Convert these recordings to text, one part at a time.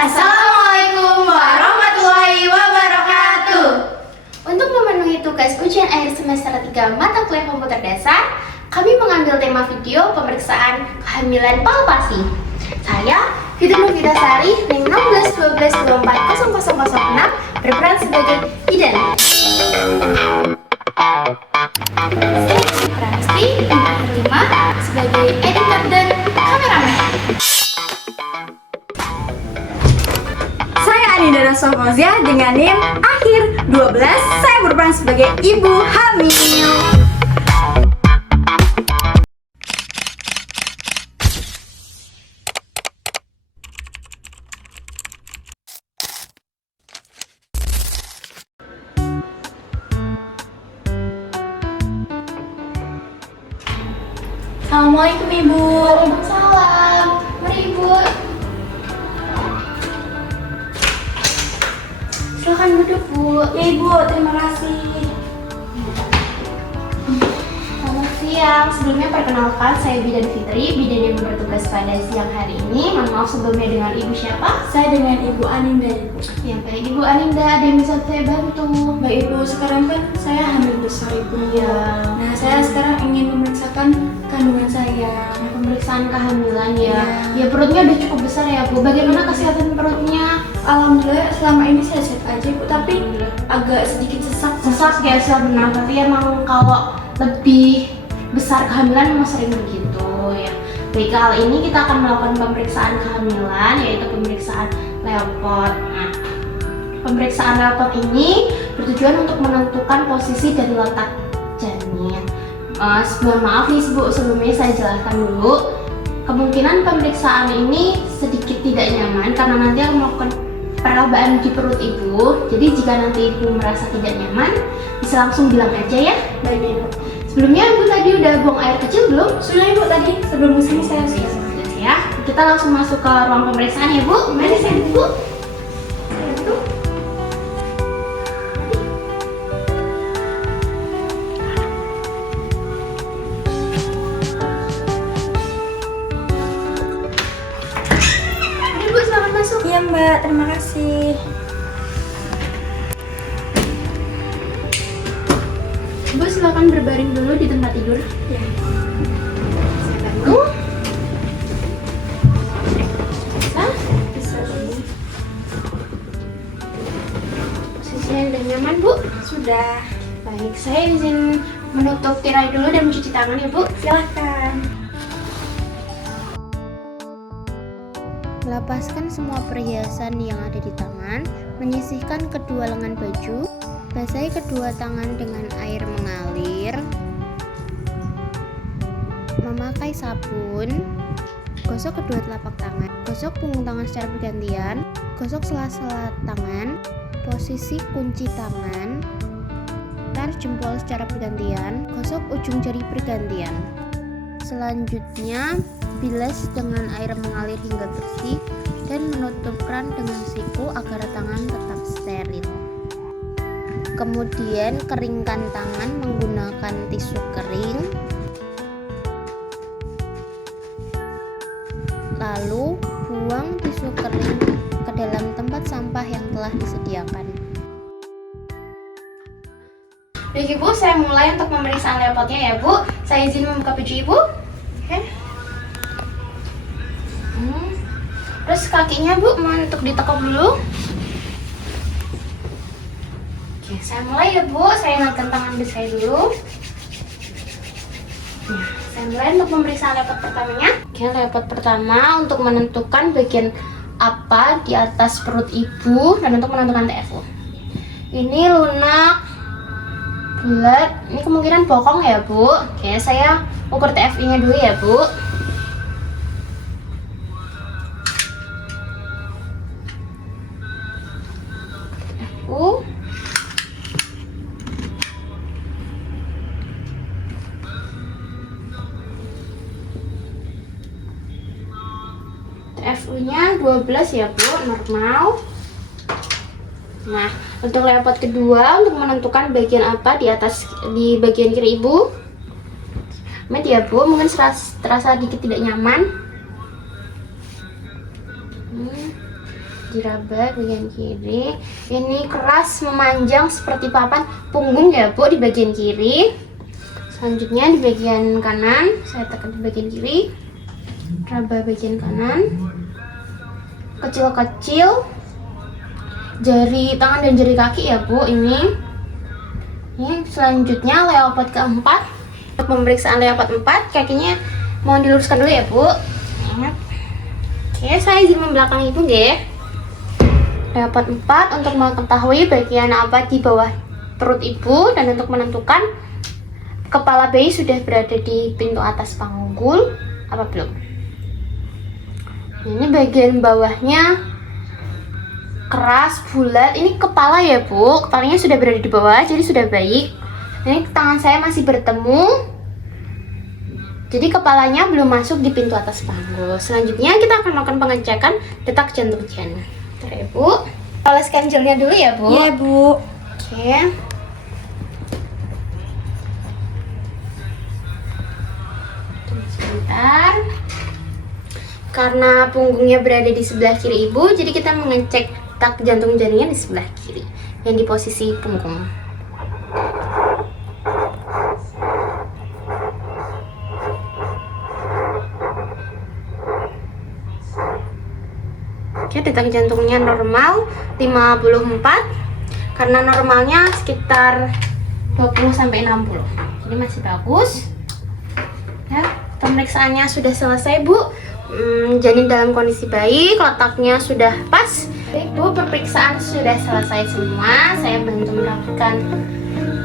Assalamualaikum warahmatullahi wabarakatuh. Untuk memenuhi tugas ujian akhir semester 3 mata kuliah komputer dasar, kami mengambil tema video pemeriksaan kehamilan palpasi. Saya, Fitri Novitasari, NIM 1612240006, berperan sebagai bidan. Prasti, NIM 5, sebagai editor dan kameramen. Anindara Sofozia dengan NIM akhir 12. Saya berperan sebagai ibu hamil. Assalamualaikum Ibu. Waalaikumsalam. Mari Ibu. Silakan duduk, Bu. Ya Ibu, terima kasih. Selamat siang. Sebelumnya perkenalkan, saya Bidan Fitri, bidan yang bertugas pada siang hari ini. Mohon maaf sebelumnya, dengan Ibu siapa? Saya dengan Ibu Aninda, Ibu. Ya, baik Ibu Aninda, ada yang bisa saya bantu? Baik Ibu, sekarang kan saya hamil besar Ibu. Ya. Nah, saya sekarang ingin memeriksakan kandungan saya. Pemeriksaan kehamilan ya. Ya. Ya, perutnya udah cukup besar ya, Bu. Bagaimana kesehatan perutnya? Alhamdulillah selama ini saya sehat aja Ibu, tapi agak sedikit sesak. Sesak ya, benar. Tapi emang kalau lebih besar kehamilan memang sering begitu ya. Baik, kali ini kita akan melakukan pemeriksaan kehamilan, yaitu pemeriksaan Leopard. Nah, pemeriksaan Leopard ini bertujuan untuk menentukan posisi dan letak janin. Mohon maaf nih Bu, sebelumnya saya jelaskan dulu. Kemungkinan pemeriksaan ini sedikit tidak nyaman karena nanti akan melakukan perabaan di perut Ibu. Jadi jika nanti Ibu merasa tidak nyaman, bisa langsung bilang aja ya. Baik Ibu. Sebelumnya Ibu tadi udah buang air kecil belum? Sudah Ibu, tadi sebelum kesini saya Oke, sudah. sudah ya. Kita langsung masuk ke ruang pemeriksaan ya Bu. Mari saya Bu. Mari Bu, selamat masuk. Iya Mbak, terima kasih. Ibu silakan berbaring dulu di tempat tidur. Ya. Saya bantu. Bisa? Bisa Ibu. Posisinya udah nyaman Bu? Sudah. Baik, saya izin menutup tirai dulu dan mencuci tangan ya Bu. Silahkan. Lepaskan semua perhiasan yang ada di tangan, menyisihkan kedua lengan baju, basahi kedua tangan dengan air mengalir, memakai sabun, gosok kedua telapak tangan, gosok punggung tangan secara bergantian, gosok sela-sela tangan, posisi kunci tangan, tarik jempol secara bergantian, gosok ujung jari bergantian. Selanjutnya, bilas dengan air mengalir hingga bersih dan menutup keran dengan siku agar tangan tetap steril. Kemudian keringkan tangan menggunakan tisu kering. Lalu buang tisu kering ke dalam tempat sampah yang telah disediakan. Baik Ibu, saya mulai untuk pemeriksaan Leopardnya ya Bu. Saya izin membuka baju Ibu. Oke. Terus kakinya Bu, mau untuk ditekuk dulu. Oke, saya mulai ya Bu. Saya ingatkan tangan saya dulu. Nah, saya mulai untuk pemeriksaan Leopard pertamanya. Oke, Leopard pertama untuk menentukan bagian apa di atas perut Ibu dan untuk menentukan TFU. Ini lunak, bulat. Ini kemungkinan bokong ya Bu. Oke, saya ukur TFI-nya dulu ya Bu. TFU-nya 12 ya Bu, normal. Nah, untuk Leopard kedua untuk menentukan bagian apa di atas, di bagian kiri Ibu. Aman ya Bu, mungkin terasa dikit tidak nyaman. diraba bagian kiri. Ini keras memanjang seperti papan punggung ya Bu di bagian kiri. Selanjutnya di bagian kanan, saya tekan di bagian kiri. Raba bagian kanan. Kecil-kecil. Jari tangan dan jari kaki ya Bu ini. Ini selanjutnya leopard keempat. Untuk pemeriksaan leopard 4, kakinya mohon diluruskan dulu ya Bu. Oke, saya izin membelakangi Ibu nggih. Leopard 4 untuk mengetahui bagian apa di bawah perut Ibu dan untuk menentukan kepala bayi sudah berada di pintu atas panggul apa belum. Ini bagian bawahnya keras, bulat. Ini kepala ya Bu, kepalanya sudah berada di bawah, jadi sudah baik. Ini tangan saya masih bertemu, jadi kepalanya belum masuk di pintu atas panggul. Selanjutnya kita akan melakukan pengecekan detak jantung Jen. Bentar ya Bu, oleskan gelnya dulu ya Bu. Iya Bu. Oke. Tunggu sebentar. Karena punggungnya berada di sebelah kiri Ibu, jadi kita mengecek detak jantung janinnya di sebelah kiri, yang di posisi punggung. Oke, detak jantungnya normal 54. Karena normalnya sekitar 20-60. Jadi masih bagus. Ya, pemeriksaannya sudah selesai Bu. Janin dalam kondisi baik, letaknya sudah pas. Baik Bu, pemeriksaan sudah selesai semua. Saya bantu merapikan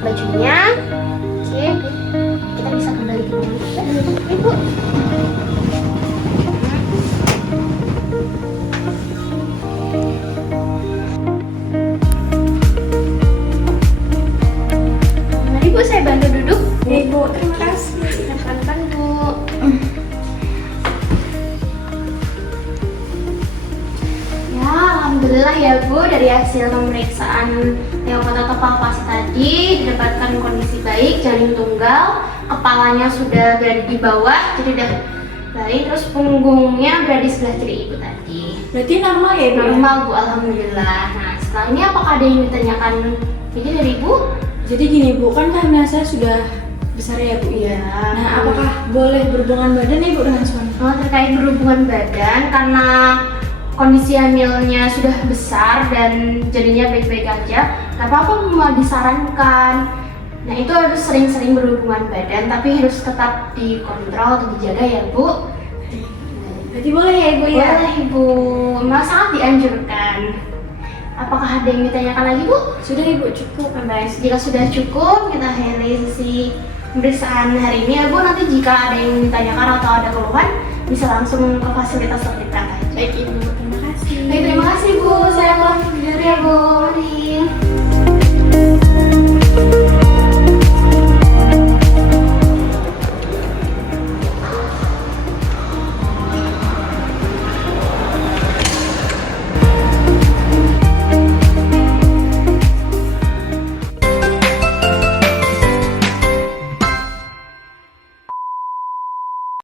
bajunya. Oke, kita bisa kembali ke rumah. Ibu. Mari Bu, saya bantu duduk. Ibu, terima kasih. Pelan-pelan Bu. Ya, alhamdulillah ya Bu, dari hasil pemeriksaan leopard atau palpasi tadi didapatkan kondisi baik, janin tunggal, kepalanya sudah berada di bawah, jadi udah baik, terus punggungnya berada di sebelah kiri Ibu tadi. Berarti normal ya Ibu? Normal Bu, alhamdulillah. Nah, setelah ini apakah ada yang ditanyakan ini dari Ibu? Jadi gini Bu, kan kehamilan saya sudah besar ya Bu ya. Nah, apakah boleh berhubungan badan ya Bu dengan suami? Oh, terkait berhubungan badan, karena kondisi hamilnya sudah besar dan jadinya baik-baik aja, gak apa-apa mau disarankan. Nah, itu harus sering-sering berhubungan badan, tapi harus tetap dikontrol atau dijaga ya Bu. Berarti boleh ya Ibu ya? Boleh Ibu, memang sangat dianjurkan. Apakah ada yang ditanyakan lagi Bu? Sudah Ibu, cukup. Baik, jika sudah cukup, kita akhiri sesi pemeriksaan hari ini ya Bu. Nanti jika ada yang ditanyakan atau ada keluhan, bisa langsung ke fasilitas terdekat aja. Baik Ibu, terima kasih. Baik, terima kasih Bu. Saya pulang dulu ya Bu. Mari.